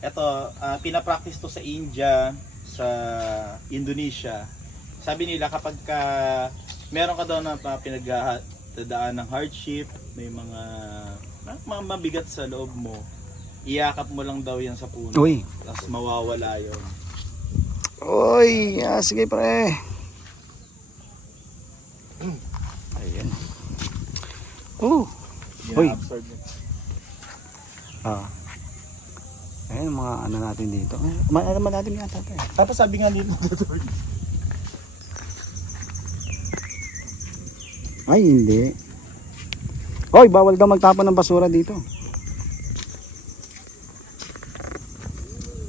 Ito, pinapractice to sa India, sa Indonesia. Sabi nila kapag meron ka daw na pinagdadaan ng hardship, may mga mabigat sa loob mo, iyakap mo lang daw yan sa puno. Uy. Tapos mawawala yun. Uy, sige pre. Ayan. Uy. Absorb yun. Ayan mga ano natin dito. Malaman natin yata ito eh. Tapos sabi nga dito, Ay, hindi. Hoy, bawal daw magtapon ng basura dito.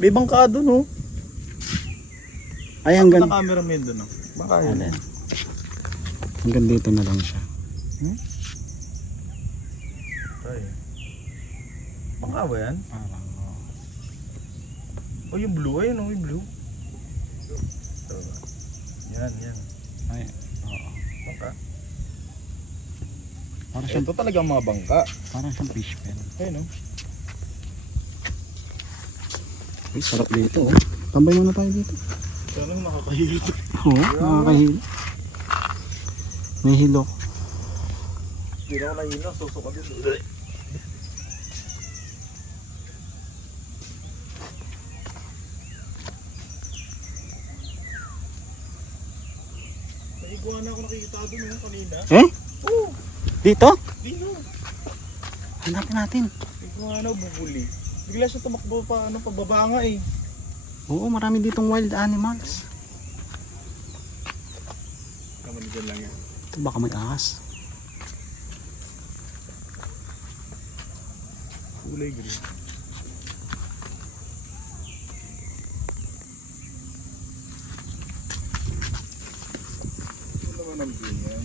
may bangka doon, oh. Ay, hanggang... Ang cameraman doon, oh. Baka yun. Hanggang dito na lang siya. Ay. Bangka ba yan? Oh, yung blue, ayun, oh, yung blue. So, yan. Ay, oo. Bangka. Parang siyang, Ito talagang mga bangka. parang siyang fish pen. Ayun, oh. Uy, sarap dito oh. Tambay muna tayo dito. Sana nakakahilo. Oo, nakakahilo. May hilok. Hindi na ako nahilo, susuka din. May iguana ako nakikita doon kanina. Eh? Oo, Dito? dino. Hanapin natin. Iguana, bubuli. Bigla siya tumakbo pa, pababa nga eh. Oo, marami ditong wild animals. Kamanigan lang yan. Ito baka may ahas. Kulay green. Ito naman ang green yan.